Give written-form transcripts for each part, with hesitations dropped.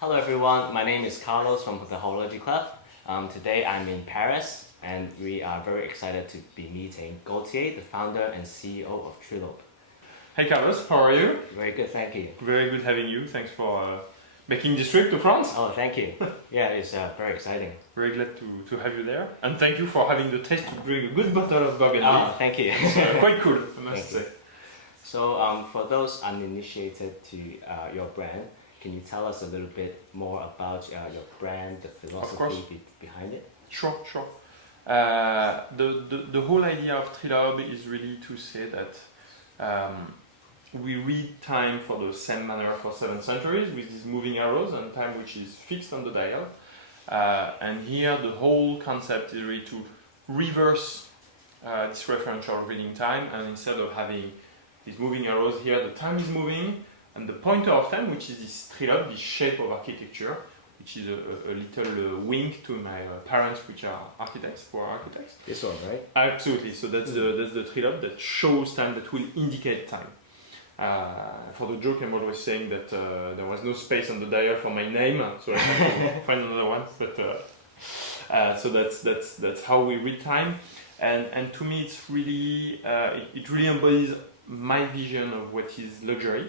Hello everyone, my name is Carlos from the Horology Club. Today I'm in Paris and we are very excited to be meeting Gautier, the founder and CEO of Trilobe. Hey Carlos, how are you? Very good, thank you. Very good having you. Thanks for making this trip to France. Oh, thank you. Yeah, it's very exciting. Very glad to have you there. And thank you for having the taste to bring a good bottle of Burgundy. Oh, thank you. It's quite cool, I must say. So for those uninitiated to your brand, can you tell us a little bit more about your brand, the philosophy behind it? Sure. The whole idea of Trilobe is really to say that we read time for the same manner for 7 centuries with these moving arrows and time which is fixed on the dial. And here the whole concept is really to reverse this referential reading time, and instead of having these moving arrows here, the time is moving, and the pointer of time, which is this trilobe, this shape of architecture, which is a little wink to my parents, which are architects, for architects. This one, right? Absolutely. So that's the trilobe that shows time, that will indicate time. For the joke, I'm always saying that there was no space on the dial for my name, so I had to find another one. But so that's how we read time, and to me, it's really it really embodies my vision of what is luxury,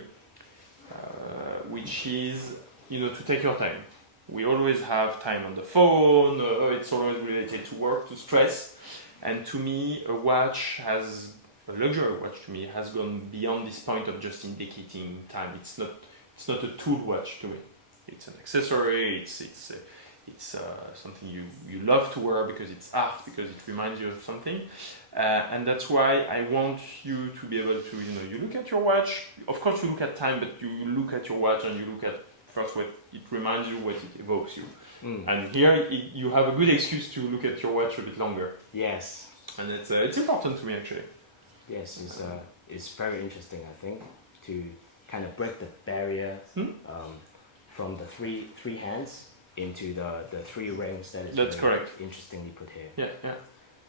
which is, to take your time. We always have time on the phone. It's always related to work, to stress, and to me, a luxury watch to me has gone beyond this point of just indicating time. It's not a tool watch to me. It's an accessory. It's something you love to wear because it's art, because it reminds you of something, and that's why I want you to be able to, you look at your watch. Of course, you look at time, but you look at your watch and you look at first what it reminds you, what it evokes you. And here you have a good excuse to look at your watch a bit longer. Yes. And it's important to me, actually. Yes, it's very interesting, I think, to kind of break the barrier from the three hands into the 3 rings. That's correct. Interestingly put here. Yeah.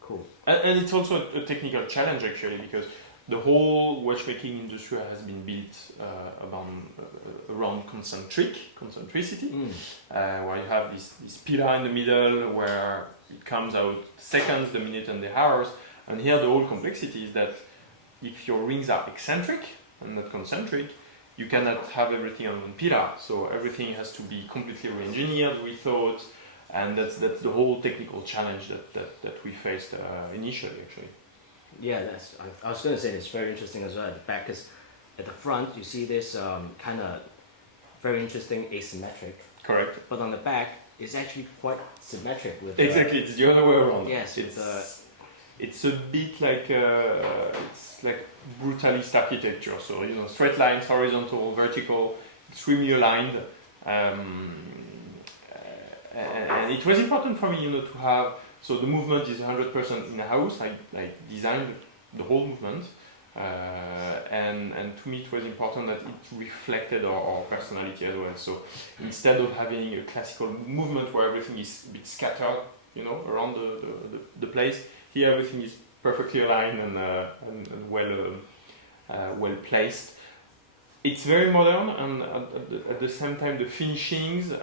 Cool. And it's also a technical challenge, actually, because the whole watchmaking industry has been built around concentricity, where you have this pillar in the middle where it comes out seconds, the minute, and the hours. And here the whole complexity is that if your rings are eccentric and not concentric, you cannot have everything on one pillar. So everything has to be completely re-engineered, rethought, and that's the whole technical challenge that we faced initially, actually. Yeah, I was going to say it's very interesting as well at the back, because at the front you see this kind of very interesting asymmetric. Correct. But on the back it's actually quite symmetric with. Exactly, it's the other way around. Yes, it's a bit like it's like brutalist architecture. So straight lines, horizontal, vertical, extremely aligned. And it was important for me, to have. So the movement is 100% in a house. I designed the whole movement, and to me it was important that it reflected our personality as well. So instead of having a classical movement where everything is a bit scattered, around the place, here everything is perfectly aligned and well placed. It's very modern, and at the same time the finishings.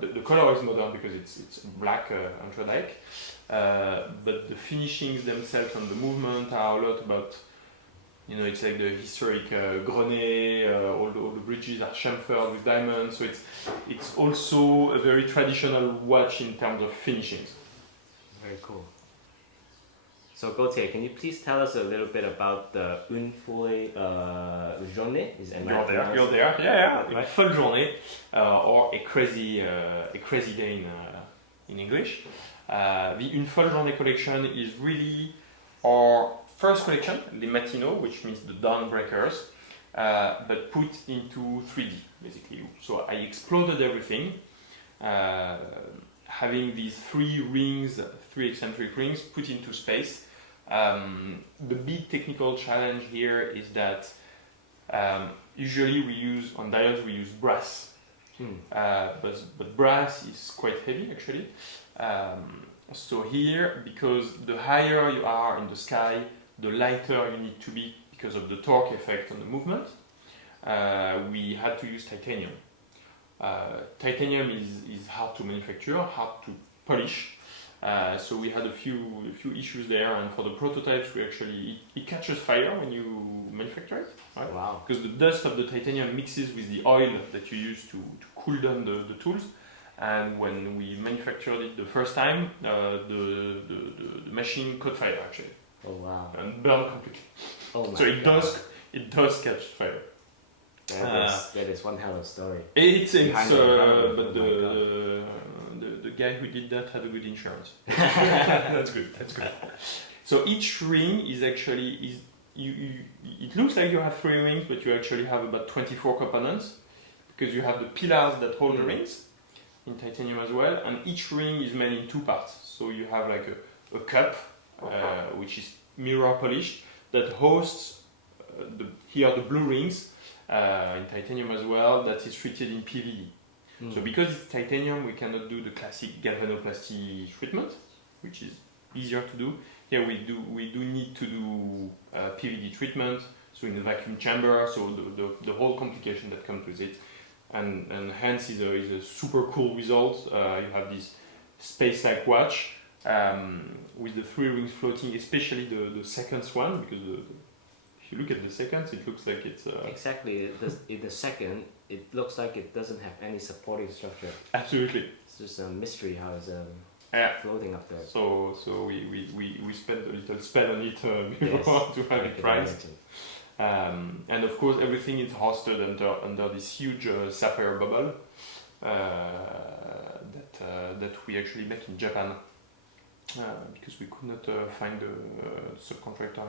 The color is modern because it's black Antradike, but the finishings themselves and the movement are a lot about, it's like the historic grenet, all the bridges are chamfered with diamonds, so it's also a very traditional watch in terms of finishings. Very cool. So Gautier, can you please tell us a little bit about the une folle journée? You're there. Yeah. Une folle journée, or a crazy day in English. The Une folle journée collection is really our first collection, Les Matinaux, which means the dawnbreakers, but put into 3D, basically. So I exploded everything, having these 3 rings, 3 eccentric rings, put into space. The big technical challenge here is that usually on dials we use brass, but brass is quite heavy, actually. So here, because the higher you are in the sky, the lighter you need to be because of the torque effect on the movement, we had to use titanium. Titanium is hard to manufacture, hard to polish. So we had a few issues there, and for the prototypes, we actually it catches fire when you manufacture it, right? Wow. Because the dust of the titanium mixes with the oil that you use to cool down the tools. And when we manufactured it the first time, the machine caught fire actually. Oh wow. And burned completely. Oh my So it God. does catch fire. That is one hell of a story. But the guy who did that had a good insurance. That's good. So each ring is actually it looks like you have 3 rings, but you actually have about 24 components, because you have the pillars that hold the rings in titanium as well, and each ring is made in 2 parts. So you have like a cup, which is mirror polished, that hosts the blue rings in titanium as well, that is treated in PVD. So because it's titanium, we cannot do the classic galvanoplasty treatment, which is easier to do. Here we do need to do PVD treatment, so in a vacuum chamber, so the whole complication that comes with it. And hence is a super cool result. You have this space-like watch with the 3 rings floating, especially the second one, because if you look at the seconds, it looks like it's... Exactly, in the second, it looks like it doesn't have any supporting structure. Absolutely. It's just a mystery how it's floating up there. So we spent a little spell on it before to have it right. And of course, everything is hosted under this huge sapphire bubble that we actually make in Japan, because we could not find a subcontractor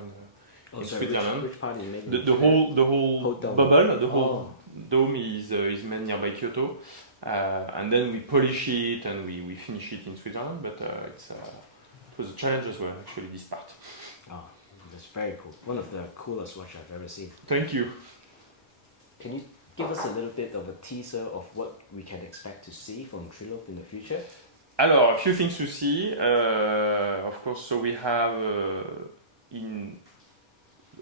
in Switzerland. Which part is making the whole bubble, the whole dome is made nearby Kyoto, and then we polish it and we finish it in Switzerland. But it was a challenge as well, actually, this part. Oh. That's very cool. One of the coolest watch I've ever seen. Thank you. Can you give us a little bit of a teaser of what we can expect to see from Trilobe in the future? Alors, a few things to see. Of course, so we have in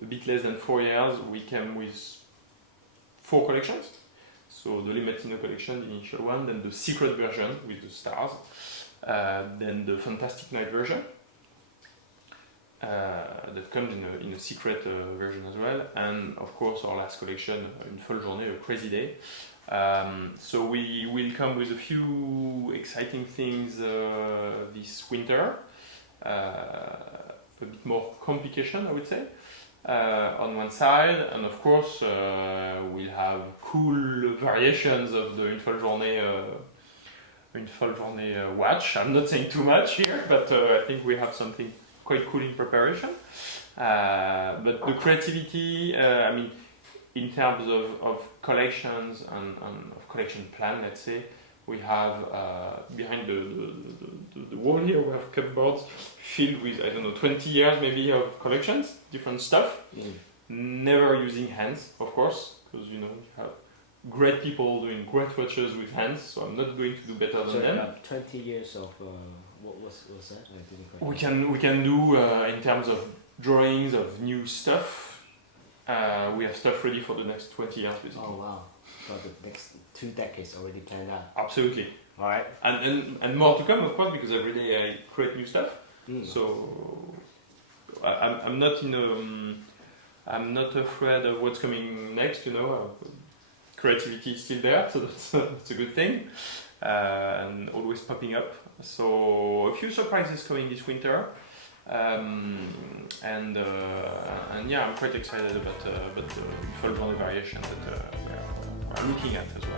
a bit less than 4 years, we came with 4 collections. So the Limatino collection, the initial one, then the secret version with the stars, then the Fantastic Night version. That comes in a secret version as well, and of course our last collection, Une folle journée, a crazy day. So we will come with a few exciting things this winter, a bit more complication, I would say, on one side, and of course we'll have cool variations of the Une folle journée watch. I'm not saying too much here, but I think we have something quite cool in preparation, but the creativity, I mean, in terms of collections and of collection plan, let's say, we have behind the wall here, we have cupboards filled with, I don't know, 20 years maybe of collections, different stuff, never using hands, of course, because you have great people doing great watches with hands, so I'm not going to do better than them. 20 years of what was that? I didn't quite we can do in terms of drawings of new stuff. We have stuff ready for the next 20 years, basically. Oh wow! For the next 2 decades already planned out. Absolutely. All right. And more to come, of course, because every day I create new stuff. So I'm not I'm not afraid of what's coming next. Creativity is still there, so that's a good thing, and always popping up. So a few surprises coming this winter, and yeah, I'm quite excited about the full journey variation that we're looking at as well.